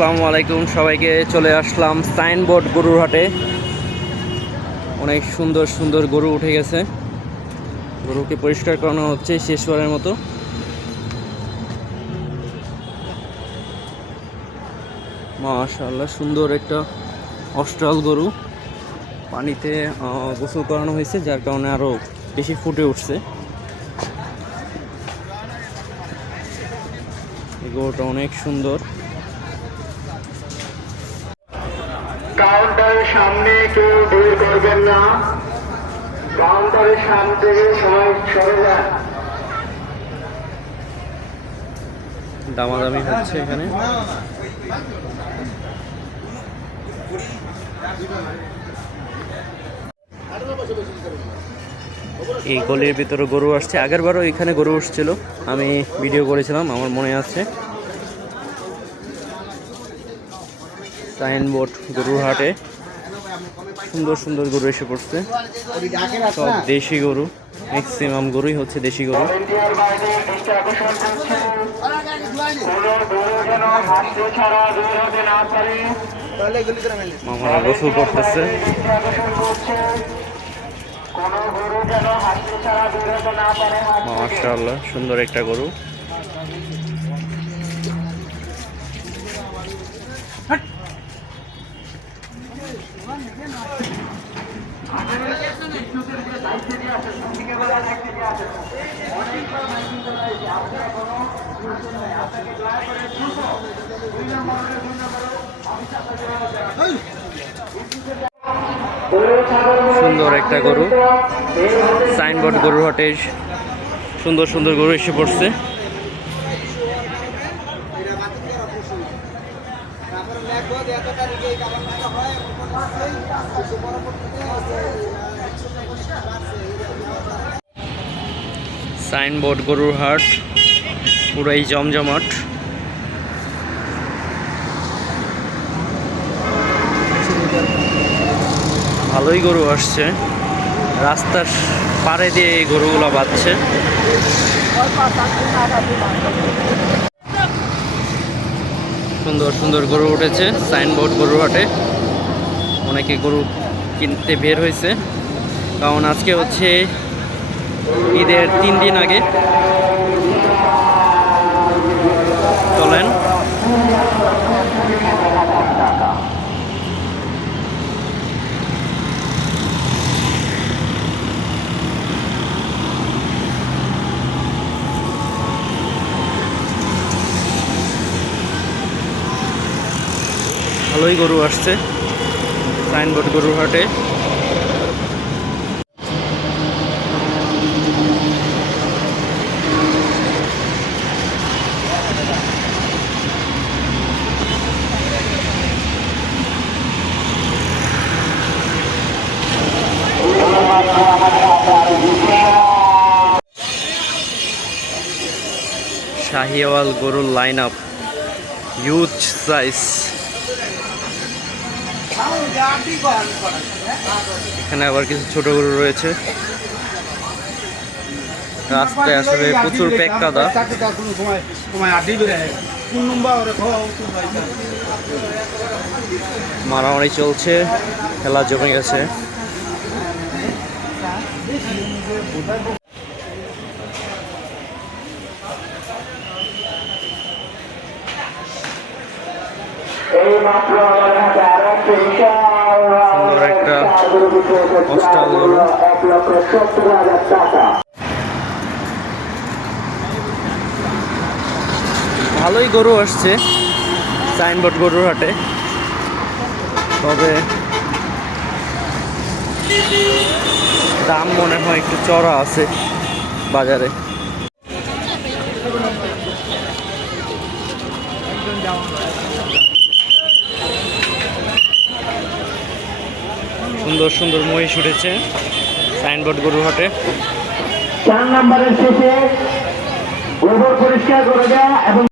আসসালামু আলাইকুম। সবাইকে চলে আসলাম সাইনবোর্ড গরুর হাটে। অনেক সুন্দর সুন্দর গরু উঠে গেছে। গরুকে পরিষ্কার করানো হচ্ছে শেষবারের মতো। মাশাআল্লাহ, সুন্দর একটা অস্ট্রাল গরু। পানিতে গোসল করানো হয়েছে, যার কারণে আরও বেশি ফুটে উঠছে। গরুটা অনেক সুন্দর। কাউন্টারের সামনে কেউ ভিড় করবেন না। কাউন্টারের সামনে থেকে সবাই সরে যান। দামাদামি হচ্ছে এখানে। এই গলির ভিতরে গরু আসছে। আগের বারও এখানে গরু আসছিল। আমি ভিডিও করেছিলাম, আমার মনে আছে। সাইনবোর্ড গরুর হাটে। সুন্দর সুন্দর গরু এসে পড়ছে। সব দেশি গরু ম্যাক্সিমাম গরুই হচ্ছে দেশি গরু। ইন্ডিয়ার বাইরে দৃষ্টি আকর্ষণ করছে কোনো গরু যেন হাসতে ছাড়া দূর হতে না পারে মামারা গোসল করতেছে দৃষ্টি আকর্ষণ করছে কোনো গরু যেন হাসতে ছাড়া দূর হতে না পারে হাত থেকে। মাশাআল্লাহ সুন্দর একটা গরু গরু ছাগল সুন্দর একটা গরু। সাইনবোর্ড গরুর হাটে সুন্দর সুন্দর গরু এসে পড়ছে। সাইনবোর্ড, গরুর হাট, পুরাই জমজমাট। ভালোই গরু আসছে। রাস্তার পাড়ে দিয়ে এই গরুগুলো বাঁধছে। সুন্দর সুন্দর গরু উঠেছে, সাইনবোর্ড গরু হাটে। অনেকে গরু কিনতে বের হয়েছে। কারণ আজকে হচ্ছে ঈদের তিন দিন আগে চলেন। ভালোই গরু আসছে। সাইনবোর্ড গরুর হাটে। শাহিওয়াল গরুর লাইন আপ ইউজ সাইজ এখানে আবার কিছু ছোট গরু রয়েছে। রাস্তায় আসলে প্রচুর প্যাক কাদা। মারামারি চলছে, খেলা জমে গেছে এই মাত্র আমার হাতে আরও একটি বিশাল সুন্দর একটা ভালোই গরু আসছে সাইনবোর্ড গরুর হাটে। তবে দাম মনে হয় একটু চড়া আছে বাজারে। সুন্দর সুন্দর মহিষ উঠেছে সাইনবোর্ড গরু হাটে চার নম্বরের শেষে গোবর পরিষ্কার করে দেওয়া এবং